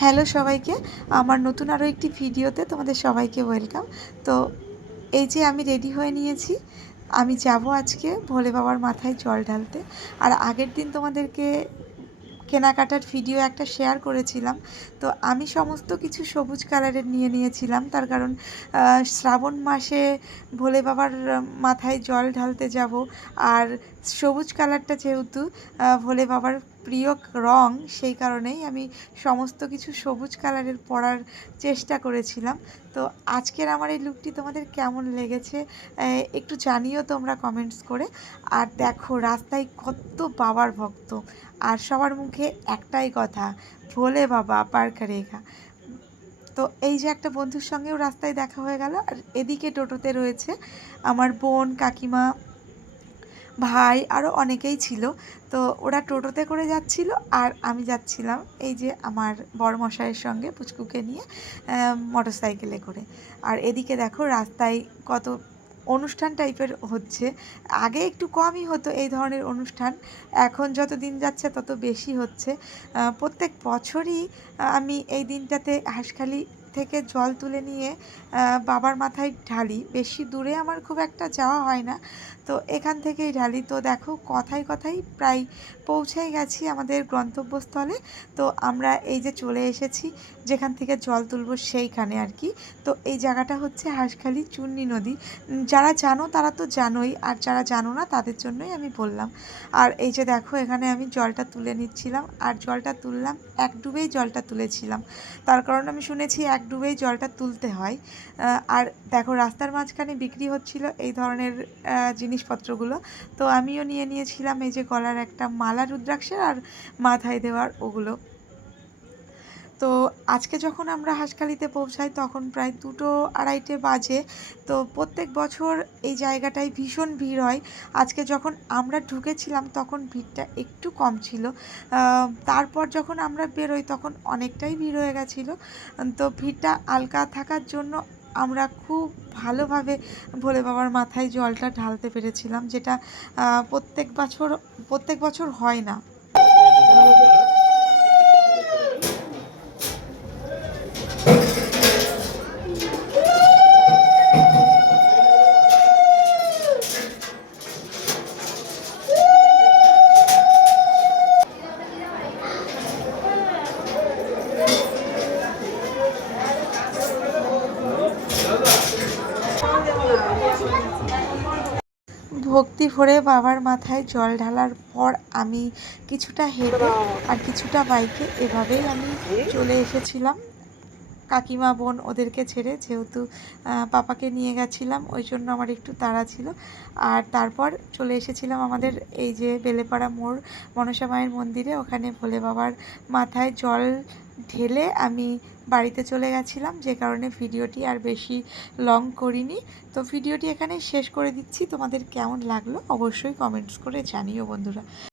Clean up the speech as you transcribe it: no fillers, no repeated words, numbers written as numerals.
Hello সবাইকে, আমার নতুন আরও একটি ভিডিওতে তোমাদের সবাইকে ওয়েলকাম। তো এই যে আমি রেডি হয়ে নিয়েছি, আমি যাব আজকে ভোলে বাবার মাথায় জল ঢালতে। আর আগের দিন তোমাদেরকে কেনাকাটার ভিডিও একটা শেয়ার করেছিলাম। তো আমি সমস্ত কিছু সবুজ কালারের নিয়ে নিয়েছিলাম, তার কারণ শ্রাবণ মাসে ভোলে বাবার মাথায় জল ঢালতে যাব। আর সবুজ কালারটা যেহেতু ভোলে বাবার প্রিয় রং, সেই কারণেই আমি সমস্ত কিছু সবুজ কালারের পরার চেষ্টা করেছিলাম। তো আজকের আমার এই লুকটি তোমাদের কেমন লেগেছে একটু জানিও তোমরা কমেন্টস করে। আর দেখো রাস্তায় কত বাবার ভক্ত, আর সবার মুখে একটাই কথা, ভোলে বাবা পার করেগা। তো এই যে একটা বন্ধুর সঙ্গেও রাস্তায় দেখা হয়ে গেল। আর এদিকে টোটোতে রয়েছে আমার বোন, কাকিমা, ভাই, আরও অনেকেই ছিল। তো ওরা টোটোতে করে যাচ্ছিল আর আমি যাচ্ছিলাম এই যে আমার বড়মশাইয়ের সঙ্গে পুচকুকে নিয়ে মোটর সাইকেলে করে। আর এদিকে দেখো রাস্তায় কত অনুষ্ঠান টাইপের হচ্ছে। আগে একটু কমই হতো এই ধরনের অনুষ্ঠান, এখন যত দিন যাচ্ছে তত বেশি হচ্ছে। প্রত্যেক বছরই আমি এই দিনটাতে হাঁসখালি থেকে জল তুলে নিয়ে বাবার মাথায় ঢালি। বেশি দূরে আমার খুব একটা যাওয়া হয় না, তো এখান থেকেই ঢালি। তো দেখো কথায় কথায় প্রায় পৌঁছেই গেছি আমাদের গন্তব্যস্থলে। তো আমরা এই যে চলে এসেছি যেখান থেকে জল তুলব সেইখানে আর কি। তো এই জায়গাটা হচ্ছে হাঁসখালি চূর্ণী নদী। যারা জানো তারা তো জানোই, আর যারা জানো না তাদের জন্যই আমি বললাম। আর এই যে দেখো এখানে আমি জলটা তুলে নিচ্ছিলাম, আর জলটা তুললাম এক ডুবেই জলটা তুলেছিলাম, তার কারণ আমি শুনেছি এক ডুবেই জলটা তুলতে হয়। আর দেখো রাস্তার মাঝখানে বিক্রি হচ্ছিল এই ধরনের জিনিসপত্রগুলো। তো আমিও নিয়ে নিয়েছিলাম এই যে গলার একটা মালা, রুদ্রাক্ষের, আর মাথায় দেওয়ার ওগুলো। তো আজকে যখন আমরা হাঁসখালিতে পৌঁছাই তখন প্রায় 2-2:30 বাজে। তো প্রত্যেক বছর এই জায়গাটায় ভীষণ ভিড় হয়। আজকে যখন আমরা ঢুকেছিলাম তখন ভিড়টা একটু কম ছিল, তারপর যখন আমরা বেরোই তখন অনেকটাই ভিড় হয়ে গেছিলো। তো ভিড়টা হালকা থাকার জন্য আমরা খুব ভালোভাবে ভোলে বাবার মাথায় জলটা ঢালতে পেরেছিলাম, যেটা প্রত্যেক বছর হয় না। ভক্তি ভরে বাবার মাথায় জল ঢালার পর আমি কিছুটা হেঁটে আর কিছুটা বাইকে এভাবেই আমি চলে এসেছিলাম কাকিমা, বোন ওদেরকে ছেড়ে। যেহেতু পাপাকে নিয়ে গেছিলাম ওই জন্য আমার একটু তাড়া ছিল। আর তারপর চলে এসেছিলাম আমাদের এই যে বেলেপাড়া মোড় মনসা মায়ের মন্দিরে, ওখানে ভোলে বাবার মাথায় জল ঢেলে আমি বাড়িতে চলে গেছিলাম, যে কারণে ভিডিওটি আর বেশি লং করিনি। তো ভিডিওটি এখানে শেষ করে দিচ্ছি। তোমাদের কেমন লাগলো অবশ্যই কমেন্টস করে জানিও বন্ধুরা।